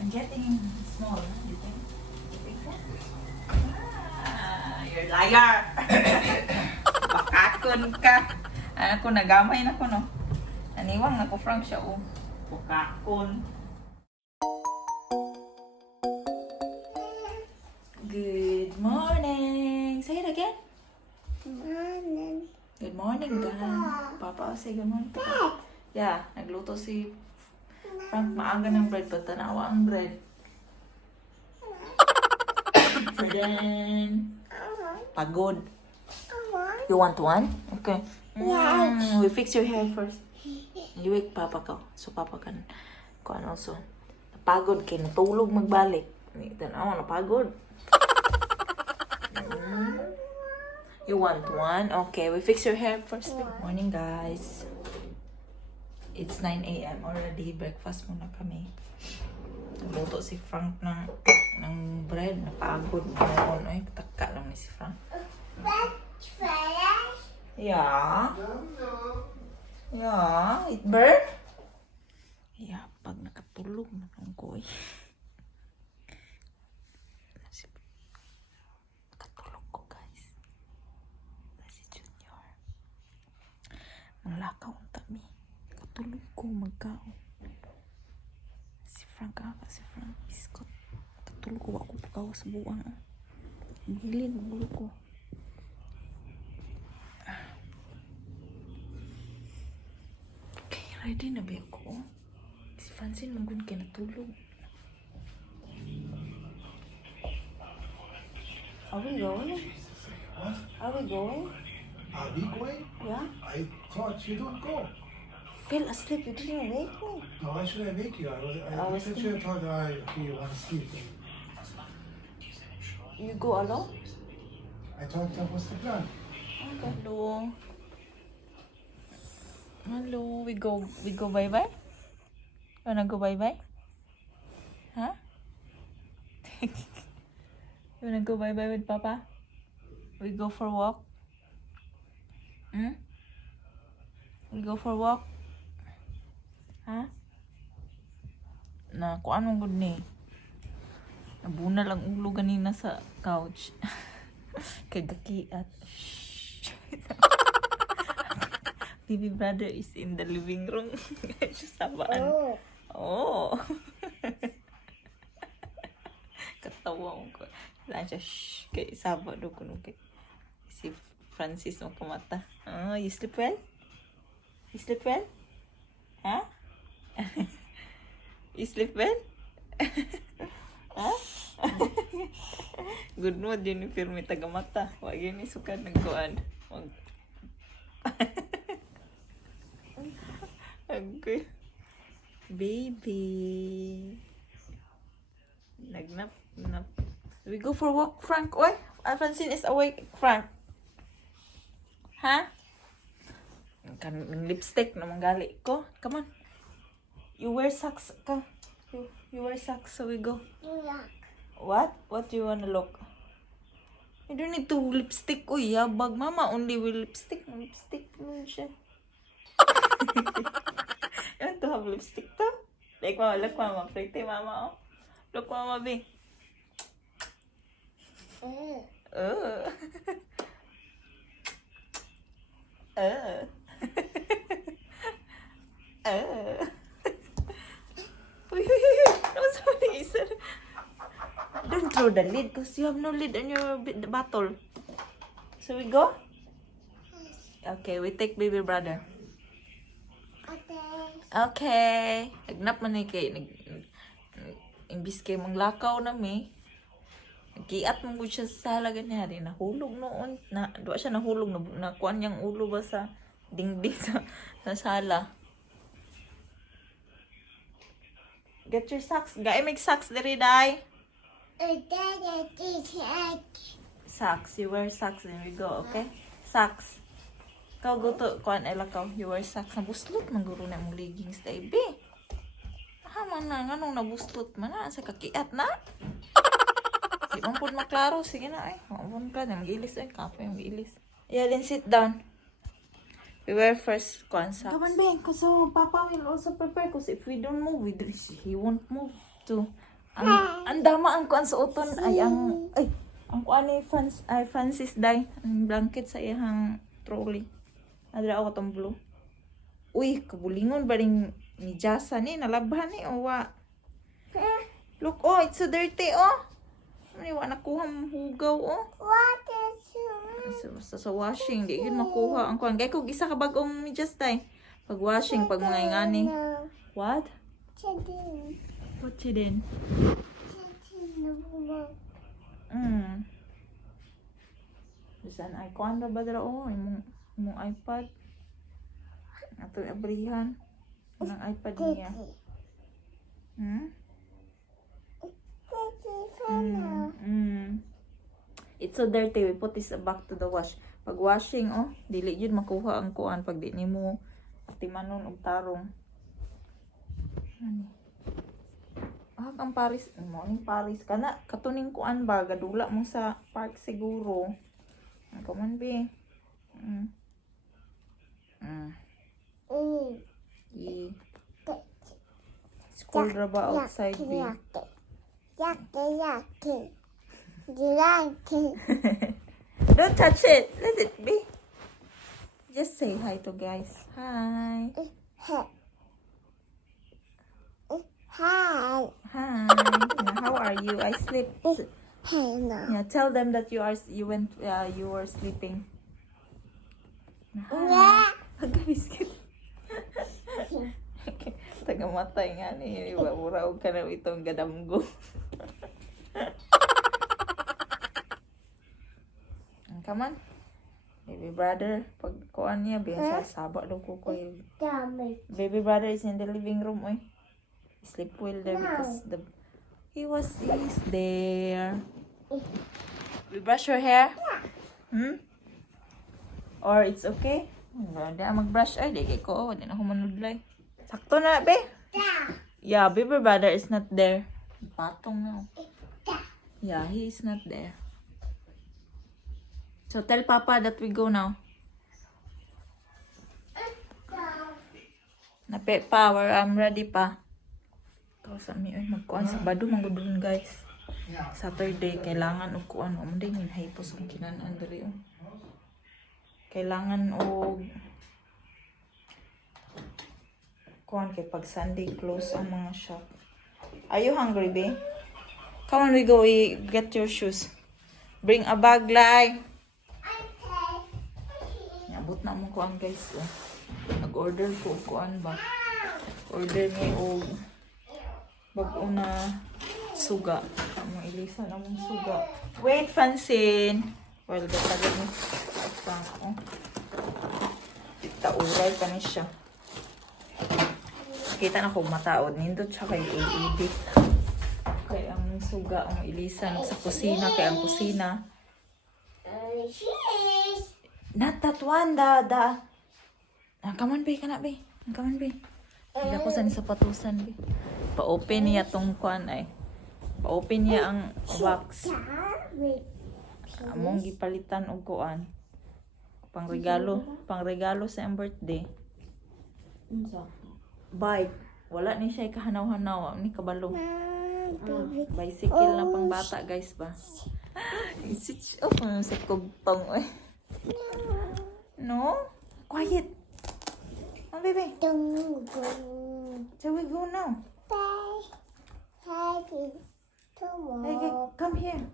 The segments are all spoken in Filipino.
I'm getting small, you think? You think so? Ah, you're a liar! Bakakon ka! Ano ko, nagamay na ko, no? Naniwang na ko, Frank, siya, oh. Bakakon. Good morning! Say it again. Morning. Good morning, Dad. Papa, say good morning. Yeah, nagluto si Frank. Maaga ng bread, but tanawa ang bread. So then, pagod. You want one? Okay. We fix your hair first. You wake Papa ko. So Papa kan also. Napagod kay natulog magbalik. Tanawa, napagod. You want one? Okay, we fix your hair first. Good morning, guys. It's 9 a.m. already. Breakfast muna kami. Nagluto si Frank ng bread. Napagod. Noon. Ay, pataka lang ni si Frank. Yeah. Yeah. It burn? Yeah, pag nakatulog na nung koy. Nakatulog ko, guys. Si Junior. Manglakaw ang tami. Nakatulog ko, magkao. Si Frank biskot. Nakatulog ko, ako pagkaw sa buwang. Gilin, magulog ko. Okay, ready na ba ako? Si Francine manggun kayo natulog. Are we going? What? Are we going? Are we going? Yeah? I thought you don't go. Fell asleep, you didn't wake me. No, why should I wake you? I was looked at you and thought, okay, you want to sleep. You go alone? I thought that was the plan. Hello. Hello, we go bye-bye? Wanna go bye-bye? Huh? You wanna go bye-bye with Papa? We go for a walk? Hmm? We go for a walk? Huh? Na, kung anong good ni? Nabuna lang ulo ganina sa couch. Kagakiat. Baby brother is in the living room. Sabaan. Oh. Katawa ko. Lang siya, shh. Kaya saba do ko nung kay si Francis mo kamata. Oh, you sleep well? You sleep well? Huh? You sleep well? Huh? Good mood yun yung firme tagamata. Wag yun yung sukat nagkuhan. Okay. Baby. Nagnap. We go for a walk, Frank. Oy, Francine is awake, Frank. Ha? Kan lipstick na manggali ko. Come on. You wear socks ka. You wear socks, so we go. What? What do you wanna look? You don't need to lipstick. Uy, yabag. Mama only will lipstick. Lipstick mo siya. You want to have lipstick too? Like, mama, look, mama. Pretty, mama, oh. Look, mama, be. Oh. No, sorry, sir. Don't throw the lid because you have no lid on your bottle. So we go? Okay, we take baby brother. Okay. Nagnap man kay imbis kay manglakaw na mi. Nagkiat mo siya sa sala ganyan. Nahulog noon. Doon siya nahulog. Nakuha niyang ulo ba sa dingding sa sala. Get your socks. Gaya make socks diri, day. Socks. You wear socks. There we go, okay? Socks. Kau go to kuan elakaw. You wear socks. Nabuslot man guro na mong leggings, day, be. Man na, nganong nabuslot man na. Sa kakiat na. Di man po maklaro. Sige na, ay. Maupon ka. Mag-ilis, ay. Kape, mag-ilis. Yeah, then sit down. We wear first kuan socks. Come on, Ben. So, Papa will also prepare. Because if we don't move, he won't move too. Ang dama ang kuan suoton ay ang kuan ni Francis day ang blanket sa iyang trolley. Adra ako tong blue. Uy, kabulingon ba ring ni Jasa ni nalabhan ni o wa. Look, oh, it's so dirty, oh. Ano wa nakuha mong hugaw, oh. What is you? Sa washing, di yun makuha ang kuan. Gay kog isa ka bagong medyas tay. Pag washing, pag mga ingani. What? Chedin. What you din? Chedin na bumo. Bisan ay kuan ra ba dira oh, imong iPad. Ato abrihan. Ang iPad niya. It's so dirty. We put this back to the wash. Pag washing, oh, dili yun makuha ang kuan pag di nimo timanon og tarong. Ani. Ang Paris, mo ning Paris kana katuning kuan ba gadula mo sa park siguro. Come on, be. It's cold ra ba outside, be? Yaki. Don't touch it. Let it be. Just say hi to guys. Hi. Hi. Hi. How are you? I sleep. Hey, no. Yeah, tell them that you were sleeping. Yeah. Pag-biscuit. Tagamatay nga ni. Uraw ka na itong gadamgo. Come on. Baby brother, pag kuan niya, biya sa saba daw ko ko. Baby brother is in the living room, oy. Sleep well there because he's there. We brush your hair? Or it's okay? Hindi na mag-brush. Ay, di ko. Hindi na ako manudlay. Sakto na, be? Yeah, baby brother is not there. Patong na. Yeah, he is not there. So tell Papa that we go now. Nape power, I'm ready pa. Tapos ami ay magkuan sa Bado manggudon guys. Saturday kailangan og kuan mo din hinhaypos ang kinanan diri. Kailangan og kuan kay pag Sunday close ang mga shop. Are you hungry, be? Come on, we go. We get your shoes. Bring a bag, like. Abot na mo kuan guys. Oh. Nag-order ko kuan ba? Order ni og bag-o na suga. Amo ilisa na mong suga. Wait, Francine. Well, gatagal mo. Oh. Tauray pa ni siya. Kita na ko mataod. Nindot siya kay LED. Kaya ang suga, ang ilisan sa kusina. Kaya ang kusina. Not that one, the... Come on, be. Come on, be. Hindi ako sa sapatusan, be. Pa-open niya tong kuan ay. Pa-open niya ang box. Among gipalitan og kuan. Pangregalo sa ang birthday. Bike. Wala ni siya kahanaw-hanaw. Ni kabalo. Bicycle lang pang bata, guys ba. I-switch off mo sa kugtong, eh. No? Quiet. Oh, baby. Shall we go now? Hey, come here.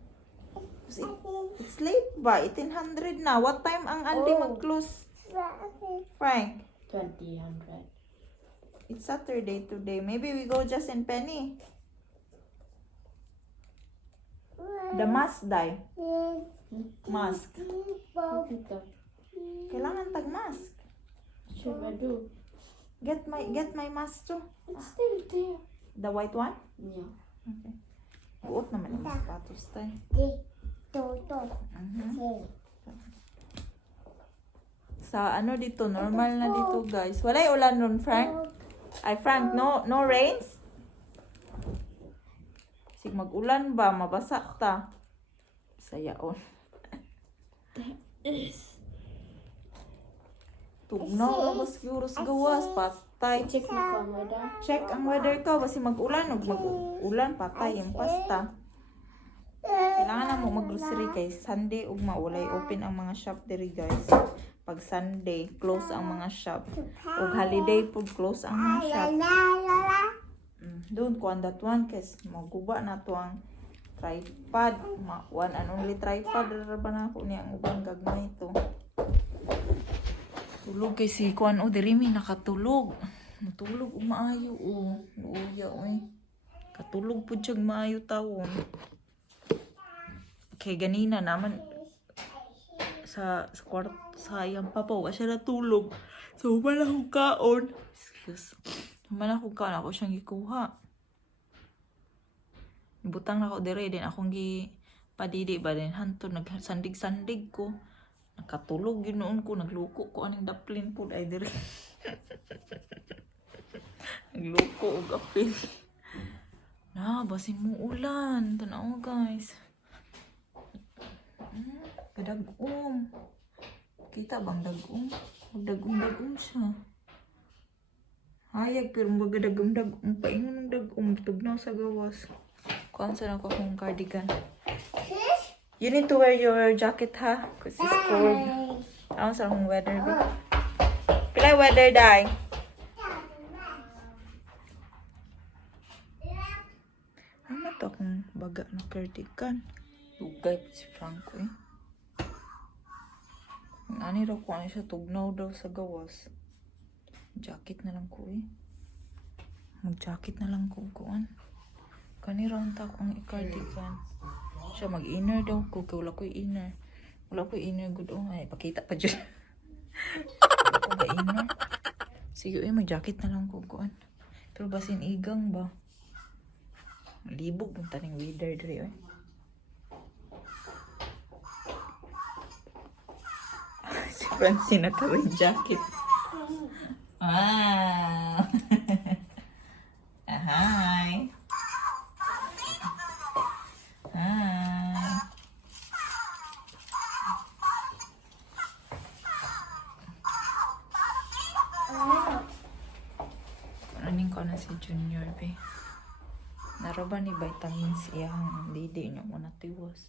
It's late ba? 1800 na. What time ang Andy mag-close? Frank? 2000. It's Saturday today. Maybe we go just in Penny. The mask die. Mask. Kailangan tag-mask. Should I do? Get my mask too. It's still there. The white one? Yeah. Okay. Buot naman yung sapatos tayo. Sa ano dito, normal na dito guys. Walay ulan ron, Frank? Ay, Frank, no rains? Sig mag-ulan ba? Mabasa ta. Sayaon. Tugnaw, mas siguro sa gawas. Patay. Check mo kung weather. Check ang weather ko. Basi mag-ulan. Huwag mag-ulan. Patay yung pasta. Kailangan na mo mag-grocery kay Sunday ug maulay open ang mga shop diri guys. Pag Sunday, close ang mga shop. Ug holiday po, close ang mga shop. Doon ko ang that one kasi maguba na to ang tripod. One and only tripod. Raba na ako niya ang ubang gagmay ito. Tulog kay si Kwan o diri mi nakatulog. Matulog o maayo o. Luya o eh. Katulog po diyag maayo tawon. Kay ganina naman sa kwarto sa iyang papa wa siya natulog. So wala akong kaon. Excuse. Wala akong kaon ako siyang gikuha. Butang na ako dire din akong gi padidi ba din hanto nagsandig-sandig ko. Nakatulog yun noon ko nagluko ko aning daplin pud ay dire. Nagluko og apil. Na basin mo ulan tanaw guys. Kadagom. Kita bang dagom? Dagom siya. Hayag pero baga dagom. Paingon ng dagom. Tugnaw sa gawas. Kuhaan sa ako kong cardigan. You need to wear your jacket ha? Because it's cold. Ako sa akong weather. Pilay weather day. Ano to akong baga na cardigan? Lugay po si Franco eh. Ani raw ko ano siya tugnaw daw sa gawas. Jacket na lang ko eh. Mag-jacket na lang ko kuan. Kani raw ta akong i-cardigan. Siya mag-inner daw ko kay wala ko inner. Wala ko inner good oh ay pakita pa dyan. Wala ko ba inner? Sige eh mag-jacket na lang ko kuan. Pero basin igang ba? Libog ng taning weather diri eh. Si Francine naka-red jacket. Ah. Hi. Hi. Kunanin ko na si Junior be. Naroba ni vitamins iyang didi niyo muna tiwas.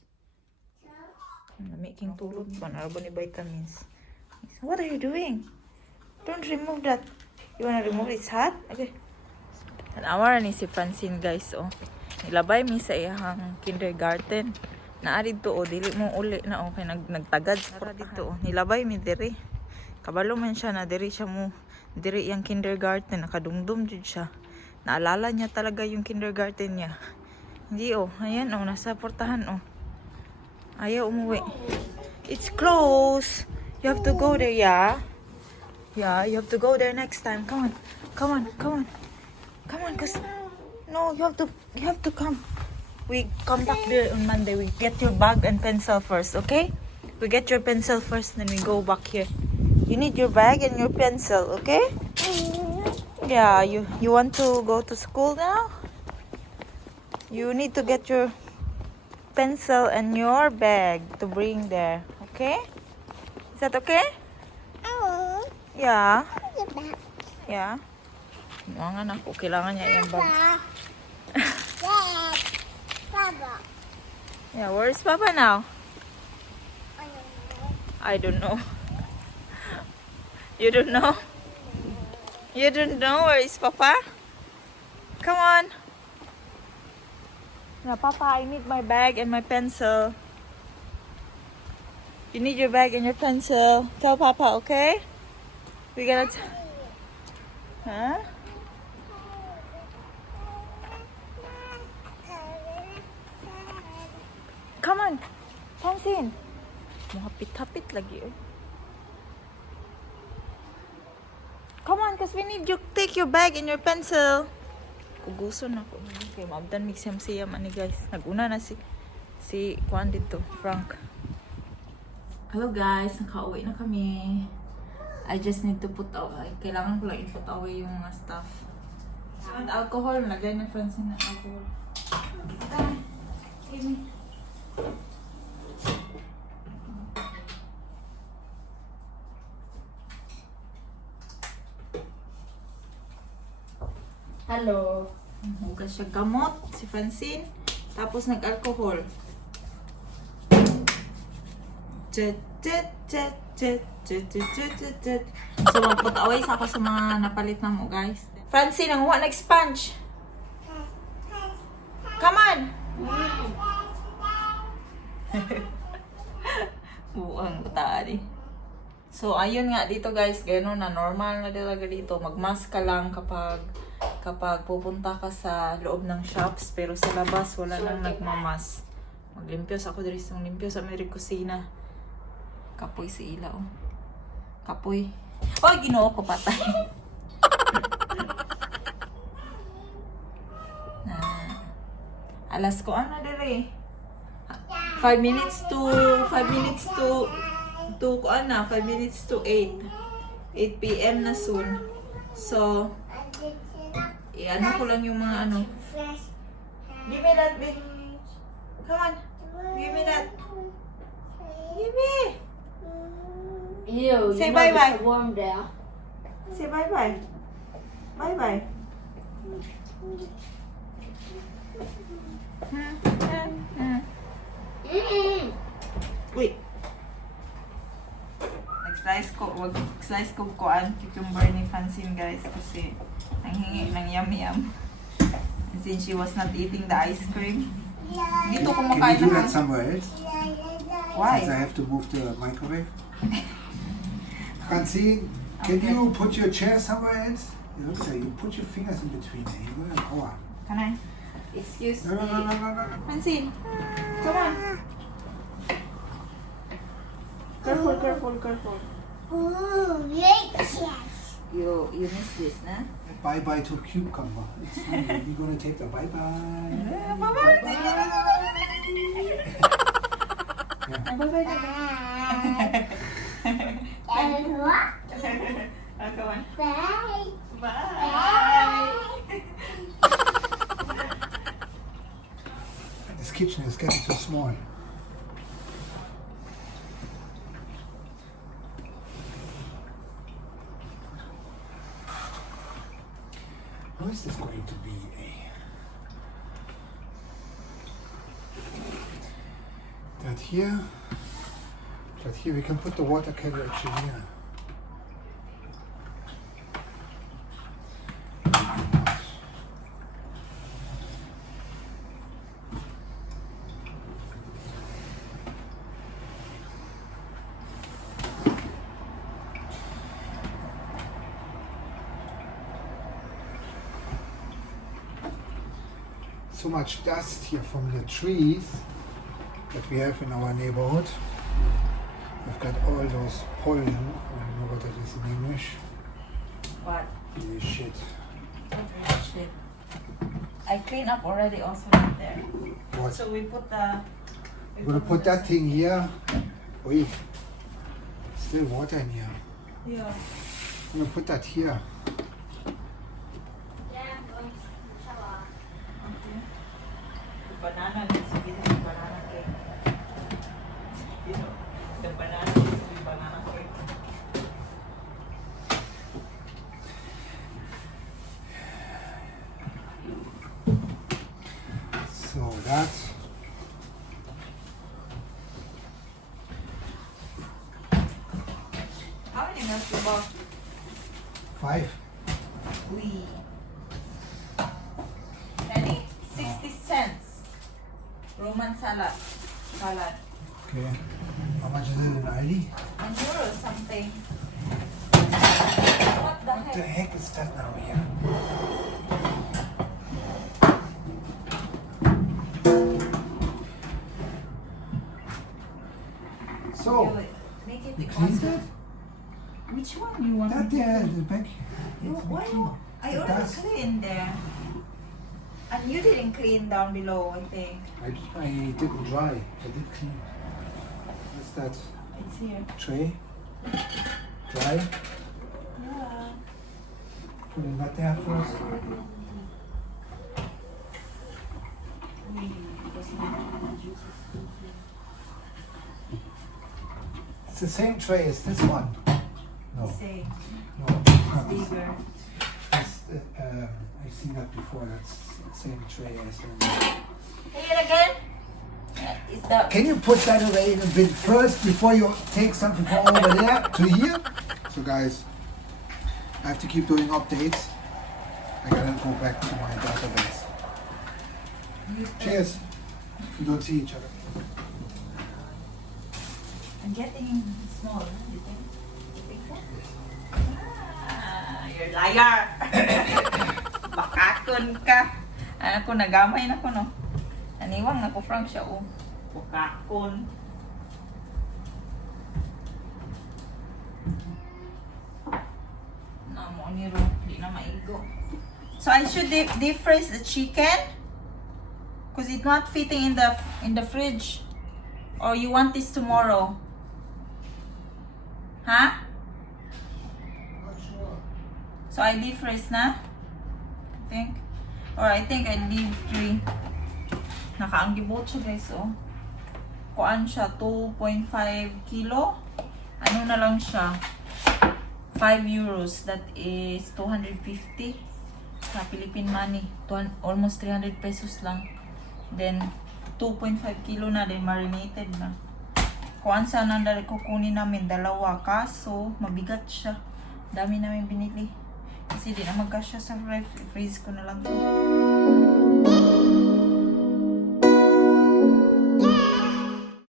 Making tulog pa naroba ni vitamins. What are you doing? Don't remove that. You wanna remove its hot? Okay. An-awara ni si Francine guys oh. Nilabay mi sa iyang kindergarten. Naa dito oh dili mo uli na okay nagtagad sa dito oh. Nilabay mi diri. Kabalo man siya na diri siya mo diri iyang kindergarten nakadumdum jud siya. Naalala niya talaga yung kindergarten niya. Hindi oh, ayan oh nasa portahan oh. Ayaw umuwi. It's close. You have to go there, yeah? Yeah, you have to go there next time. Come on. Come on, come on. Come on, cause no, you have to come. We come back there on Monday. We get your bag and pencil first, okay? We get your pencil first, then we go back here. You need your bag and your pencil, okay? Yeah, you want to go to school now? You need to get your pencil and your bag to bring there, okay? Is that okay? Yeah. Yeah. Mga anak ko, kailangan niya yung bag. Yeah, where's Papa now? I don't know. You don't know? You don't know where is Papa? Come on. Yeah, Papa, I need my bag and my pencil. You need your bag and your pencil. Tell Papa, okay? We gotta... Huh? Come on. Francine. Mahapit-hapit lagi eh. Come on, cause we need you take your bag and your pencil. Kuguson ako. Okay, maabdan migsiyam-siyam ani guys. Naguna na si Juan dito, Frank. Hello guys, nakauwi na kami. I just need to put away. Kailangan ko lang i-put away yung mga stuff. And alcohol, lagay na Francine ng alcohol. Okay. Give me. Hello. Hugas siya gamot, si Francine. Tapos nag-alcohol. Chet, chet, chet, chet, chet, chet, chet, chet, chet. So, magput-away sa ako sa mga napalit na mo, guys. Francine, ang huwa nag-sponge. Come on! Buang butaan eh. So, ayun nga dito guys, gano'n na normal na talaga dito. Magmask ka lang kapag pupunta ka sa loob ng shops. Pero sa labas, wala nang nagmamas. Maglimpyos ako dito sa limpyos sa may kusina. Kapoy sa ilaw. Kapoy. Oy, ginoo ko patay. Alas ko ano dere. 5 minutes to 5 minutes to 8 p.m. na soon. So, ano ko lang yung mga ano. Give me that, babe. Come on. Give me that. Give me. Ew, Say you know bye-bye. it's warm there. Say bye-bye. Bye-bye. Wait. Nag-slice ko kuan cucumber ni Francine guys kasi nanghingi ng yum-yum. And since she was not eating the ice cream. Dito Can kumakain you do na that somewhere else? Why? Since I have to move the microwave. Francine, can you put your chair somewhere else? You look like you put your fingers in between. You will an hour. Can I? Excuse No, no, no, no, no, no. Francine, come on. Careful, careful, careful. Ooh, yes. You missed this, na? Bye bye to cucumber. It's fine. We're gonna take the bye bye. Bye-bye. Yeah. Bye-bye. And what? Come on. Bye. Bye. This kitchen is getting too small. How is this going to be that here we can put the water kettle actually here. So much dust here from the trees that we have in our neighborhood. We've got all those pollen. I don't know what that is in English. What? Holy shit. Shit. I clean up already also right there. What? So we put the... We're gonna put that thing here. Wait. Still water in here. Yeah. I'm gonna put that here. Okay. The banana needs to be the banana cake. You know, the banana needs to be banana cake. So that's How many milk you bought? 5. We. Penny? 60 cents. Roman salad. Okay. How much is it in Aldi? €1 something. What the What the heck? heck is that now here? So, Make it you cleaned it? Which one you want? That there, the back. Why clean. you? I The already dust. cleaned there. And you didn't clean down below, I think. I didn't dry. I did clean. What's that? It's here. Tray? Dry? Yeah. Put it not there first. It's the same tray as this one. No, Say, no. bigger. It's, I I've seen that before. That's the same tray as in. Say it again. Is that Can you put that away in a bin first before you take something from over there to here? So guys, I have to keep doing updates. I gotta go back to my database. Cheers. We don't see each other. I'm getting small, you think? You think so? Ah, you're liar! Bakakon ka! Ano ko, nagamay na ko, no? Naniwang na ko, Frank, siya, oh. Bakakon. No, mo ni Ro. Di na maigo. So, I should defrost the chicken? Because it's not fitting in the fridge. Or you want this tomorrow? Huh? Not sure. So I defrost na? I think. Or I think I leave 3. Nakaanggibot siya guys, oh. Kuan siya, 2.5 kilo. Ano na lang siya? 5 euros. That is 250 sa Philippine money. Almost 300 pesos lang. Then 2.5 kilo na, then marinated na. Kuan sana kukunin namin 2, kaso mabigat siya. Dami namin binili. Kasi di na magkasya sa freeze ko na lang to.